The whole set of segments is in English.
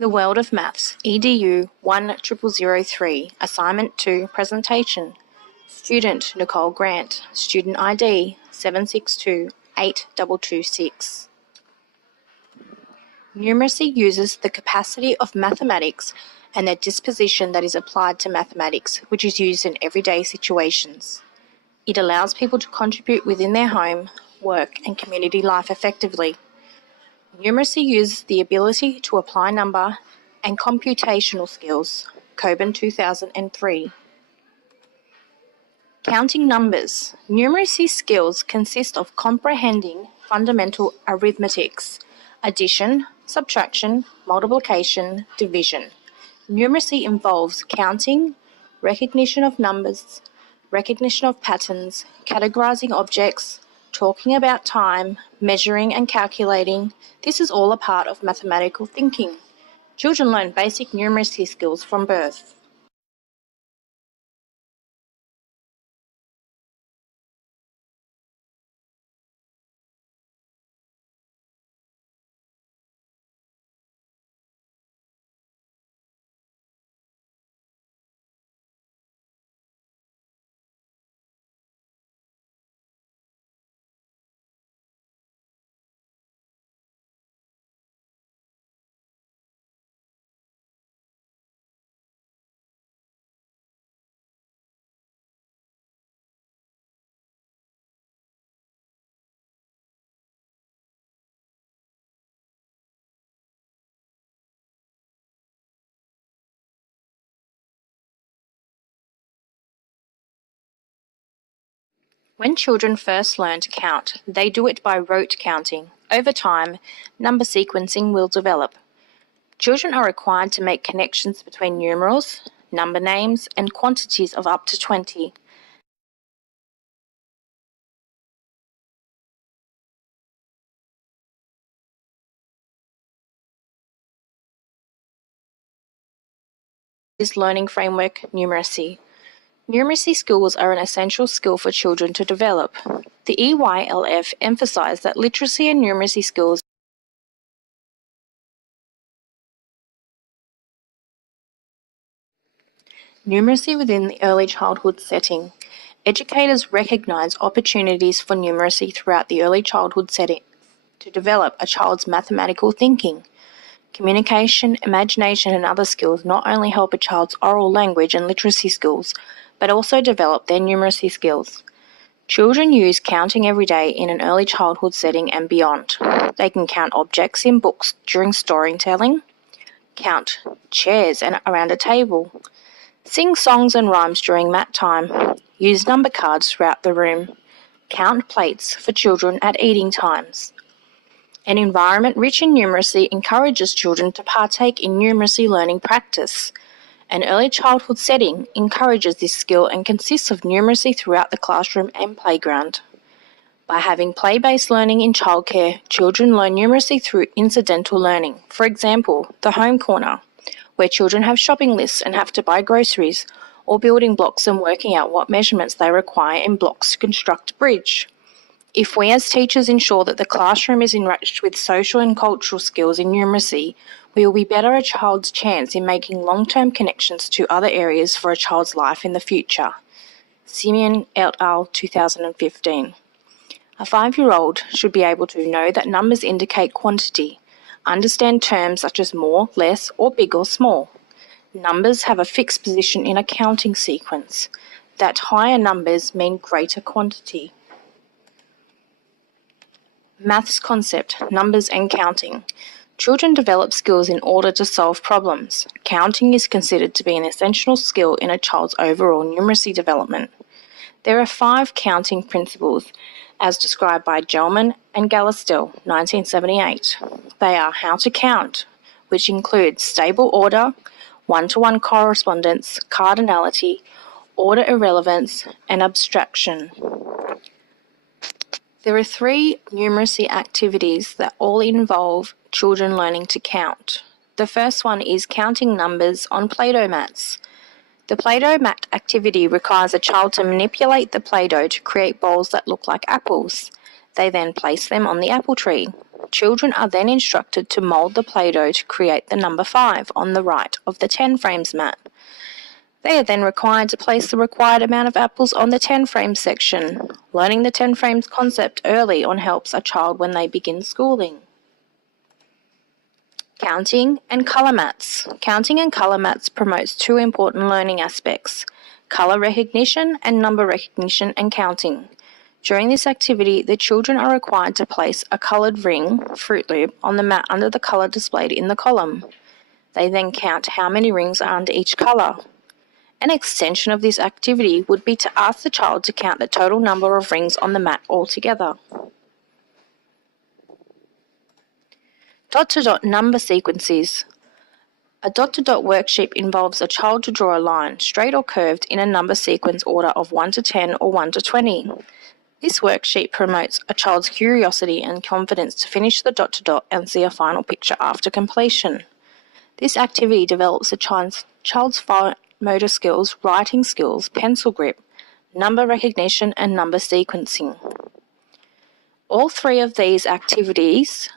The World of Maths, EDU 10003, Assignment 2, Presentation. Student Nicole Grant, Student ID 7628226. Numeracy uses the capacity of mathematics and their disposition that is applied to mathematics, which is used in everyday situations. It allows people to contribute within their home, work, and community life effectively. Numeracy uses the ability to apply number and computational skills. Coburn 2003. Counting numbers. Numeracy skills consist of comprehending fundamental arithmetics, addition, subtraction, multiplication, division. Numeracy involves counting, recognition of numbers, recognition of patterns, categorizing objects, talking about time, measuring and calculating. This is all a part of mathematical thinking. Children learn basic numeracy skills from birth. When children first learn to count, they do it by rote counting. Over time, number sequencing will develop. Children are required to make connections between numerals, number names, and quantities of up to 20. This learning framework, numeracy. Numeracy skills are an essential skill for children to develop. The EYLF emphasised that literacy and numeracy skills Numeracy within the early childhood setting. Educators recognise opportunities for numeracy throughout the early childhood setting to develop a child's mathematical thinking. Communication, imagination and other skills not only help a child's oral language and literacy skills, but also develop their numeracy skills. Children use counting every day in an early childhood setting and beyond. They can count objects in books during storytelling, count chairs around a table, sing songs and rhymes during mat time, use number cards throughout the room, count plates for children at eating times. An environment rich in numeracy encourages children to partake in numeracy learning practice. An early childhood setting encourages this skill and consists of numeracy throughout the classroom and playground. By having play-based learning in childcare, children learn numeracy through incidental learning. For example, the home corner, where children have shopping lists and have to buy groceries, or building blocks and working out what measurements they require in blocks to construct a bridge. If we as teachers ensure that the classroom is enriched with social and cultural skills in numeracy, we will be better a child's chance in making long-term connections to other areas for a child's life in the future. Simeon et al. 2015. A 5-year-old should be able to know that numbers indicate quantity, understand terms such as more, less, or big or small. Numbers have a fixed position in a counting sequence. That higher numbers mean greater quantity. Maths concept, numbers and counting. Children develop skills in order to solve problems. Counting is considered to be an essential skill in a child's overall numeracy development. There are 5 counting principles, as described by Gelman and Gallistel, 1978. They are how to count, which includes stable order, one-to-one correspondence, cardinality, order irrelevance, and abstraction. There are 3 numeracy activities that all involve children learning to count. The first one is counting numbers on Play-Doh mats. The Play-Doh mat activity requires a child to manipulate the Play-Doh to create balls that look like apples. They then place them on the apple tree. Children are then instructed to mould the Play-Doh to create the number 5 on the right of the 10 frames mat. They are then required to place the required amount of apples on the 10 frames section. Learning the 10 frames concept early on helps a child when they begin schooling. Counting and colour mats. Counting and colour mats promotes two important learning aspects: colour recognition and number recognition and counting. During this activity, the children are required to place a coloured ring, Fruit Loop, on the mat under the colour displayed in the column. They then count how many rings are under each colour. An extension of this activity would be to ask the child to count the total number of rings on the mat altogether. Dot-to-dot number sequences. A dot-to-dot worksheet involves a child to draw a line, straight or curved, in a number sequence order of 1 to 10 or 1 to 20. This worksheet promotes a child's curiosity and confidence to finish the dot-to-dot and see a final picture after completion. This activity develops a child's fine motor skills, writing skills, pencil grip, number recognition, and number sequencing. All three of these activities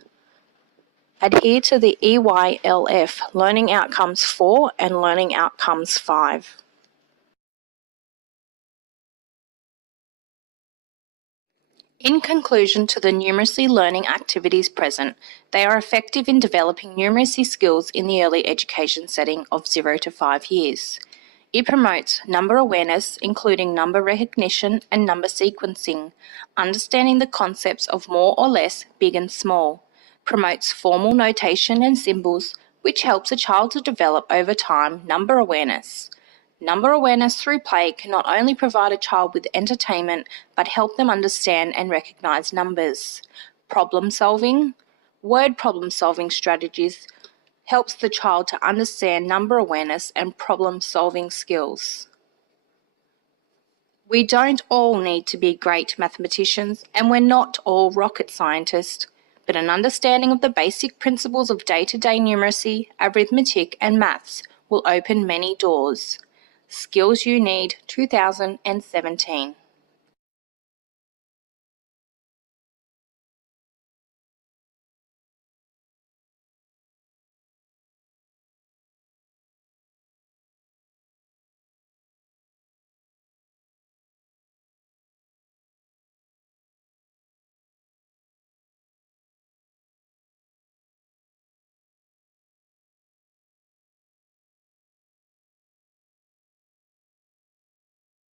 adhere to the EYLF, Learning Outcomes 4 and Learning Outcomes 5. In conclusion to the numeracy learning activities present, they are effective in developing numeracy skills in the early education setting of 0 to 5 years. It promotes number awareness, including number recognition and number sequencing, understanding the concepts of more or less, big and small, promotes formal notation and symbols, which helps a child to develop over time number awareness. Number awareness through play can not only provide a child with entertainment, but help them understand and recognise numbers. Problem solving, word problem solving strategies helps the child to understand number awareness and problem solving skills. We don't all need to be great mathematicians, and we're not all rocket scientists, but an understanding of the basic principles of day-to-day numeracy, arithmetic and maths will open many doors. Skills You Need 2017.